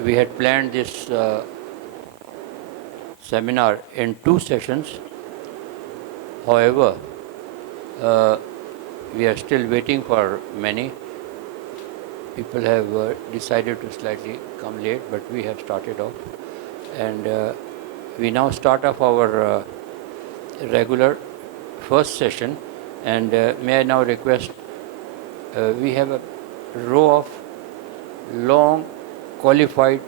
we had planned this seminar in 2 sessions. However, we are still waiting for many. People have decided to slightly come late, but we have started off. And we now start off our regular first session. And may I now request, we have a row of long, qualified,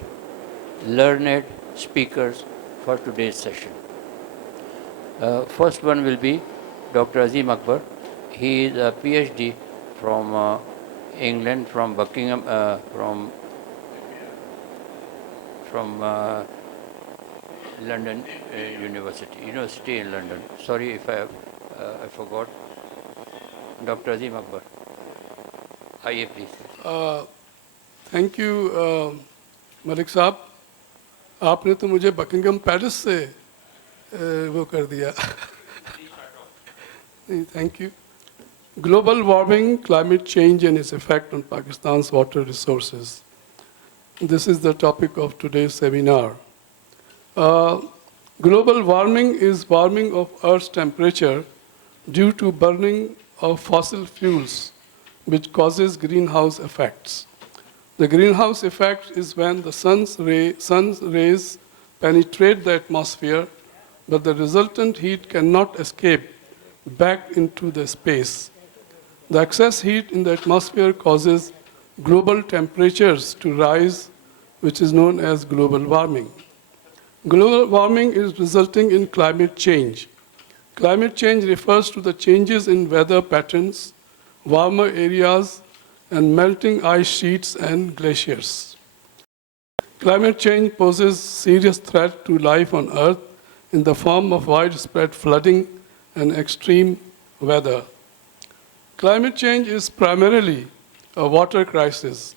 learned speakers for today's session. First one will be Dr. AZEEM Akbar. He is a PhD from England, from Buckingham, from London University in London. Sorry if I forgot. Dr. AZEEM Akbar. Aye, please. Thank you Malik साहब, आपने तो मुझे Buckingham palace से वो कर दिया. Thank you. Global warming, climate change and its effect on Pakistan's water resources. This is the topic of today's seminar. Global warming is warming of Earth's temperature due to burning of fossil fuels, which causes greenhouse effects. The greenhouse effect is when the sun's rays penetrate the atmosphere, but the resultant heat cannot escape back into the space. The excess heat in the atmosphere causes global temperatures to rise, which is known as global warming. Global warming is resulting in climate change. Climate change refers to the changes in weather patterns, warmer areas, and melting ice sheets and glaciers. Climate change poses serious threat to life on Earth in the form of widespread flooding and extreme weather. Climate change is primarily a water crisis.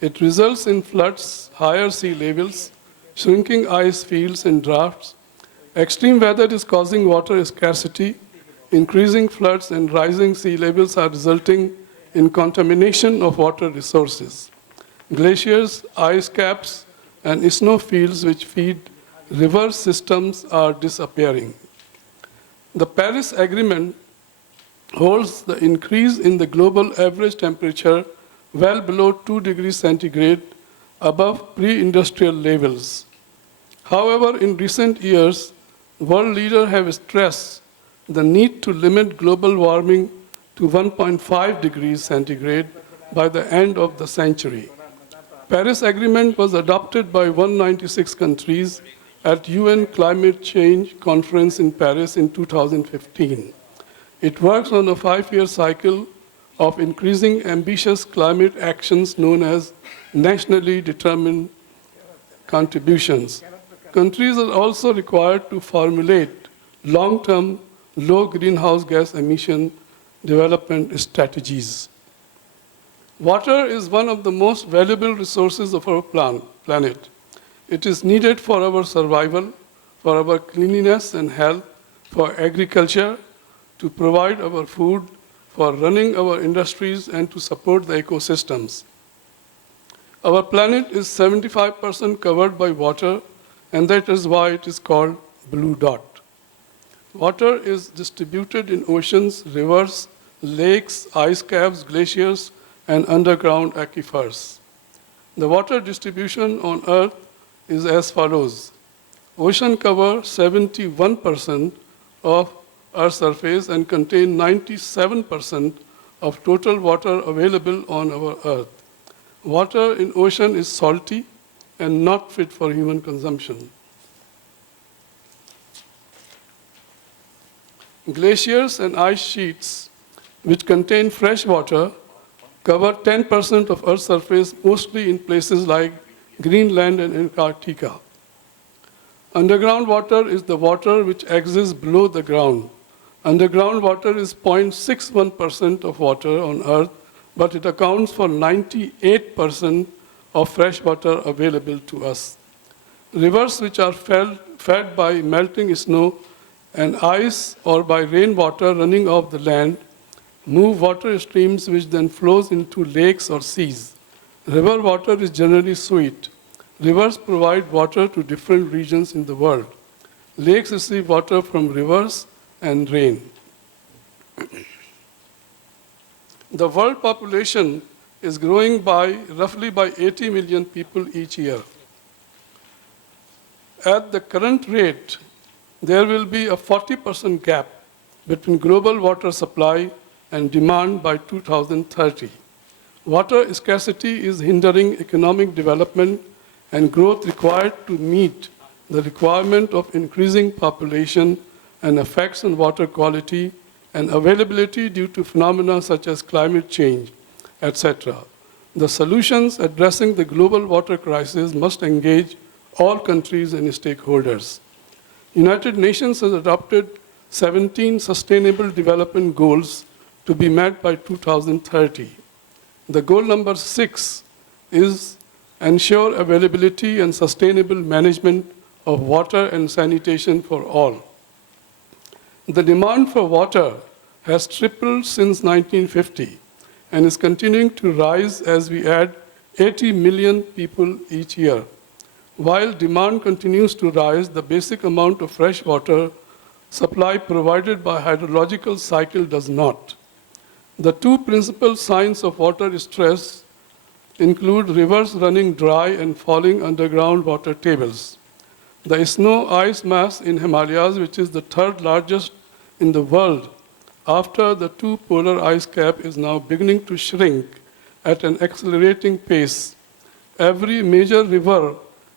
It results in floods, higher sea levels, shrinking ice fields and droughts. Extreme weather is causing water scarcity. Increasing floods and rising sea levels are resulting in contamination of water resources. Glaciers, ice caps, and snow fields which feed river systems are disappearing. The Paris Agreement holds the increase in the global average temperature well below 2 degrees centigrade above pre-industrial levels. However, in recent years, world leaders have stressed the need to limit global warming to 1.5 degrees centigrade by the end of the century. Paris Agreement was adopted by 196 countries at UN Climate Change Conference in Paris in 2015. It works on a 5-year cycle of increasing ambitious climate actions known as nationally determined contributions. Countries are also required to formulate long-term low greenhouse gas emission development strategies. Water is one of the most valuable resources of our planet. It is needed for our survival, for our cleanliness and health, for agriculture, to provide our food, for running our industries, and to support the ecosystems. Our planet is 75% covered by water, and that is why it is called Blue Dot. Water is distributed in oceans, rivers, lakes, ice caps, glaciers, and underground aquifers. The water distribution on Earth is as follows. Ocean cover 71% of Earth's surface and contain 97% of total water available on our Earth. Water in ocean is salty and not fit for human consumption. Glaciers and ice sheets, which contain fresh water, cover 10% of Earth's surface, mostly in places like Greenland and Antarctica. Underground water is the water which exists below the ground. Underground water is 0.61% of water on Earth, but it accounts for 98% of fresh water available to us. Rivers which are fed by melting snow and ice or by rainwater running off the land move water streams which then flows into lakes or seas. River water is generally sweet. Rivers provide water to different regions in the world. Lakes receive water from rivers and rain. The world population is growing by roughly by 80 million people each year. At the current rate, there will be a 40% gap between global water supply and demand by 2030. Water scarcity is hindering economic development and growth required to meet the requirement of increasing population and effects on water quality and availability due to phenomena such as climate change, etc. The solutions addressing the global water crisis must engage all countries and stakeholders. United Nations has adopted 17 Sustainable Development Goals to be met by 2030. The goal number 6 is ensure availability and sustainable management of water and sanitation for all. The demand for water has tripled since 1950 and is continuing to rise as we add 80 million people each year. While demand continues to rise, the basic amount of fresh water supply provided by hydrological cycle does not. The two principal signs of water stress include rivers running dry and falling underground water tables. The snow ice mass in Himalayas, which is the third largest in the world after the two polar ice cap, is now beginning to shrink at an accelerating pace. Every major river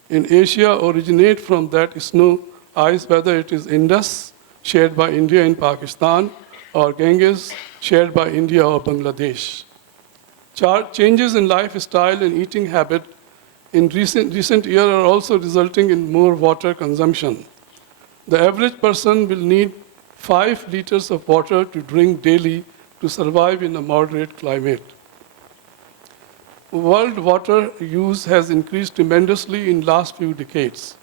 in Asia originates from that snow ice, whether it is Indus, shared by India and Pakistan, or Ganges, shared by India or Bangladesh. Changes in lifestyle and eating habit in recent years are also resulting in more water consumption. The average person will need 5 liters of water to drink daily to survive in a moderate climate. World water use has increased tremendously in last few decades.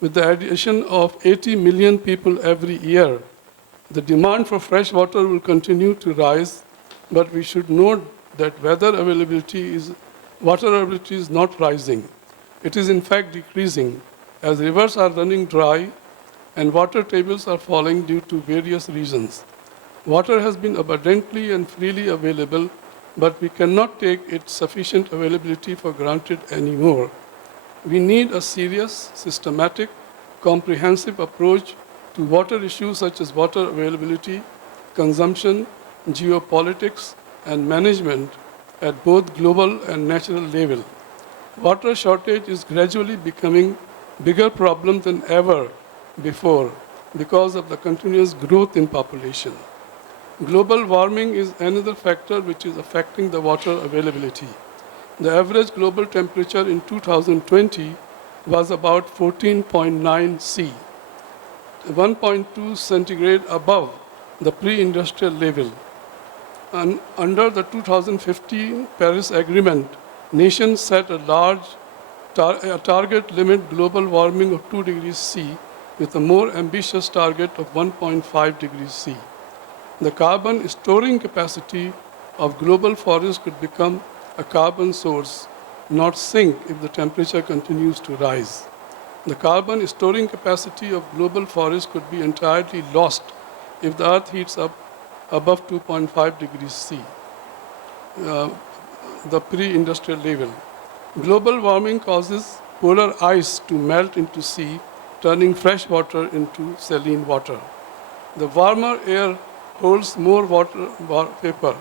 With the addition of 80 million people every year, the demand for fresh water will continue to rise, but we should note that water availability is not rising. It is in fact decreasing as rivers are running dry and water tables are falling due to various reasons. Water has been abundantly and freely available, but we cannot take its sufficient availability for granted anymore. We need a serious, systematic, comprehensive approach to water issues such as water availability, consumption, geopolitics, and management at both global and national level. Water shortage is gradually becoming a bigger problem than ever before because of the continuous growth in population. Global warming is another factor which is affecting the water availability. The average global temperature in 2020 was about 14.9 C, 1.2 centigrade above the pre-industrial level. And under the 2015 Paris Agreement, nations set a target limit global warming of 2 degrees C with a more ambitious target of 1.5 degrees C. The carbon storing capacity of global forests could become a carbon source, not sink if the temperature continues to rise. The carbon storing capacity of global forests could be entirely lost if the earth heats up above 2.5 degrees C, the pre-industrial level. Global warming causes polar ice to melt into sea, turning fresh water into saline water. The warmer air holds more vapor.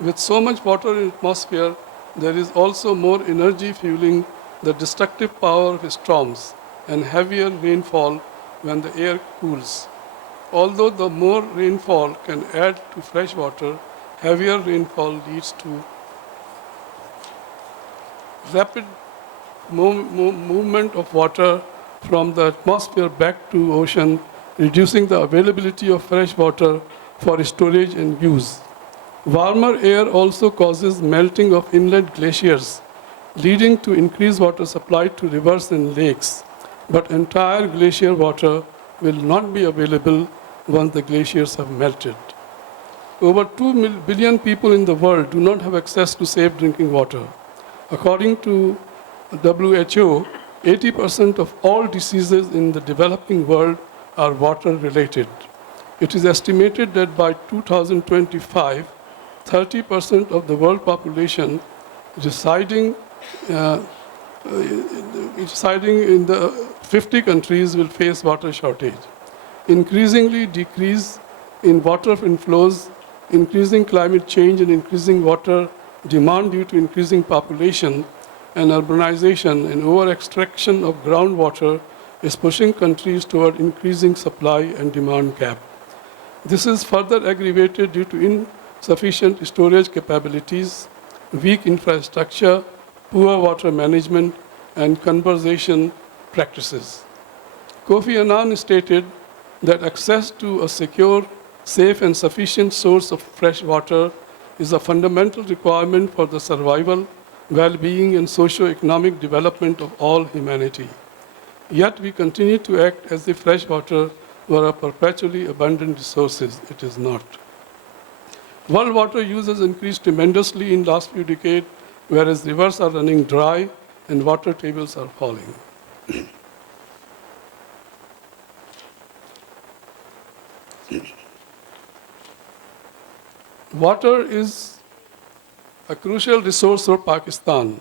With so much water in the atmosphere, there is also more energy fueling the destructive power of storms and heavier rainfall when the air cools. Although the more rainfall can add to fresh water, heavier rainfall leads to rapid movement of water from the atmosphere back to ocean, reducing the availability of fresh water for storage and use. Warmer air also causes melting of inlet glaciers, leading to increased water supply to rivers and lakes. But entire glacier water will not be available once the glaciers have melted. Over 2 billion people in the world do not have access to safe drinking water. According to WHO, 80% of all diseases in the developing world are water-related. It is estimated that by 2025, 30% of the world population residing in the 50 countries will face water shortage. Increasingly decrease in water inflows, increasing climate change and increasing water demand due to increasing population and urbanization and over-extraction of groundwater is pushing countries toward increasing supply and demand gap. This is further aggravated due to insufficient storage capabilities, weak infrastructure, poor water management, and conservation practices. Kofi Annan stated that access to a secure, safe, and sufficient source of fresh water is a fundamental requirement for the survival, well-being, and socio-economic development of all humanity. Yet we continue to act as if fresh water were a perpetually abundant resource. It is not. World water use has increased tremendously in the last few decades, whereas rivers are running dry and water tables are falling. Water is a crucial resource for Pakistan.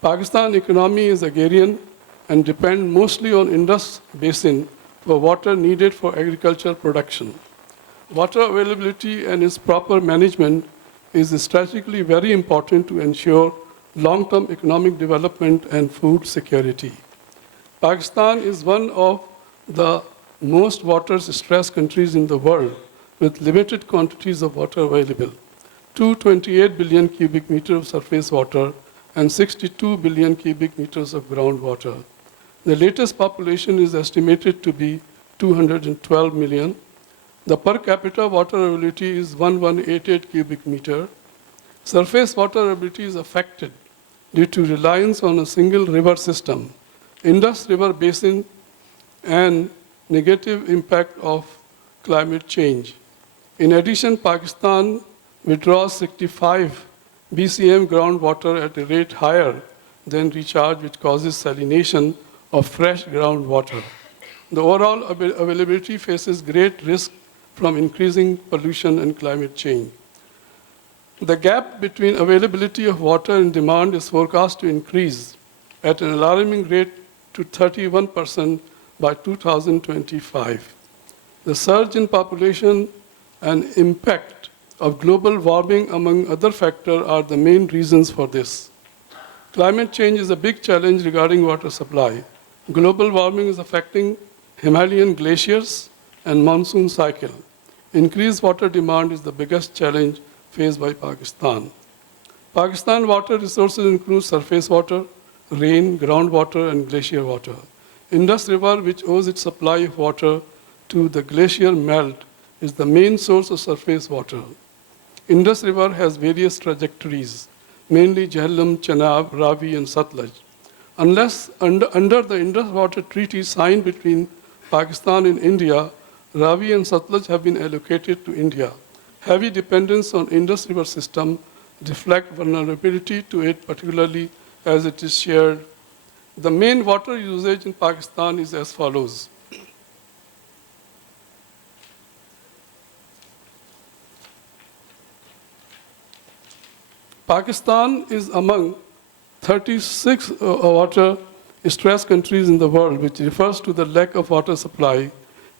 Pakistan economy is agrarian and depends mostly on Indus Basin for water needed for agricultural production. Water availability and its proper management is strategically very important to ensure long-term economic development and food security. Pakistan is one of the most water-stressed countries in the world with limited quantities of water available. 228 billion cubic meters of surface water and 62 billion cubic meters of groundwater. The latest population is estimated to be 212 million. The per capita water availability is 1188 cubic meter. Surface water availability is affected due to reliance on a single river system, Indus River Basin, and negative impact of climate change. In addition, Pakistan withdraws 65 BCM groundwater at a rate higher than recharge, which causes salination of fresh groundwater. The overall availability faces great risk from increasing pollution and climate change. The gap between availability of water and demand is forecast to increase at an alarming rate to 31% by 2025. The surge in population and impact of global warming, among other factors, are the main reasons for this. Climate change is a big challenge regarding water supply. Global warming is affecting Himalayan glaciers and monsoon cycle. Increased water demand is the biggest challenge faced by Pakistan. Pakistan water resources include surface water, rain, groundwater, and glacier water. Indus River, which owes its supply of water to the glacier melt, is the main source of surface water. Indus River has various trajectories, mainly Jhelum, Chenab, Ravi, and Satluj. Unless under the Indus Water Treaty signed between Pakistan and India, Ravi and Satluj have been allocated to India. Heavy dependence on Indus River system reflect vulnerability to it, particularly as it is shared. The main water usage in Pakistan is as follows. Pakistan is among 36 water-stressed countries in the world, which refers to the lack of water supply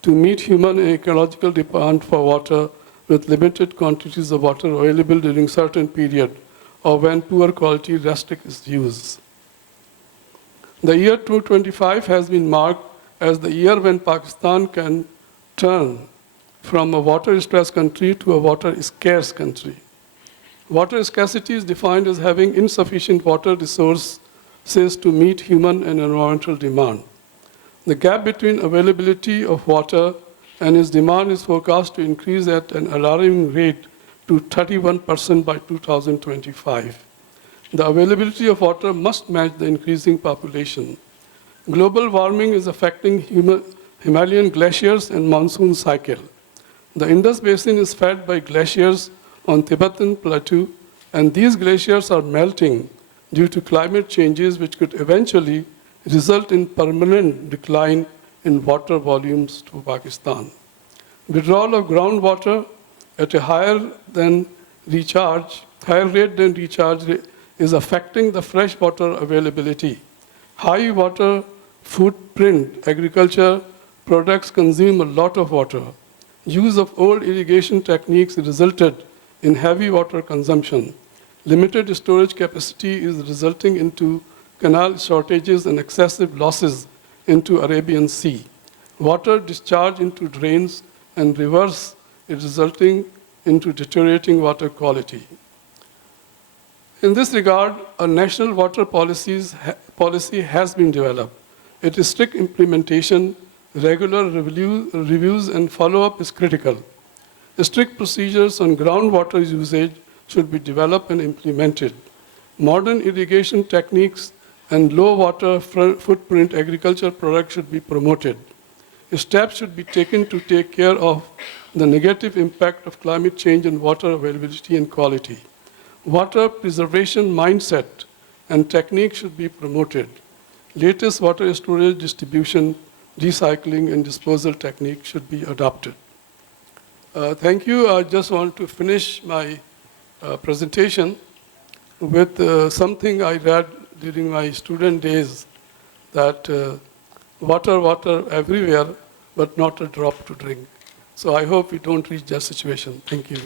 to meet human and ecological demand for water with limited quantities of water available during certain period or when poor quality restrict its use. The year 2025 has been marked as the year when Pakistan can turn from a water-stressed country to a water-scarce country. Water scarcity is defined as having insufficient water resources to meet human and environmental demand. The gap between availability of water and its demand is forecast to increase at an alarming rate to 31% by 2025. The availability of water must match the increasing population. Global warming is affecting Himalayan glaciers and monsoon cycle. The Indus Basin is fed by glaciers on Tibetan Plateau, and these glaciers are melting due to climate changes which could eventually result in permanent decline in water volumes to Pakistan. Withdrawal of groundwater at a higher rate than recharge is affecting the fresh water availability. High water footprint agriculture products consume a lot of water. Use of old irrigation techniques resulted in heavy water consumption. Limited storage capacity is resulting into canal shortages and excessive losses into Arabian Sea. Water discharge into drains and rivers is resulting into deteriorating water quality. In this regard, a national water policy has been developed. Its strict implementation, regular reviews and follow-up is critical. Strict procedures on groundwater usage should be developed and implemented. Modern irrigation techniques and low water footprint agriculture products should be promoted. Steps should be taken to take care of the negative impact of climate change on water availability and quality. Water preservation mindset and techniques should be promoted. Latest water storage, distribution, recycling, and disposal techniques should be adopted. Thank you. I just want to finish my presentation with something I read during my student days, that water, water everywhere, but not a drop to drink. So I hope we don't reach that situation. Thank you.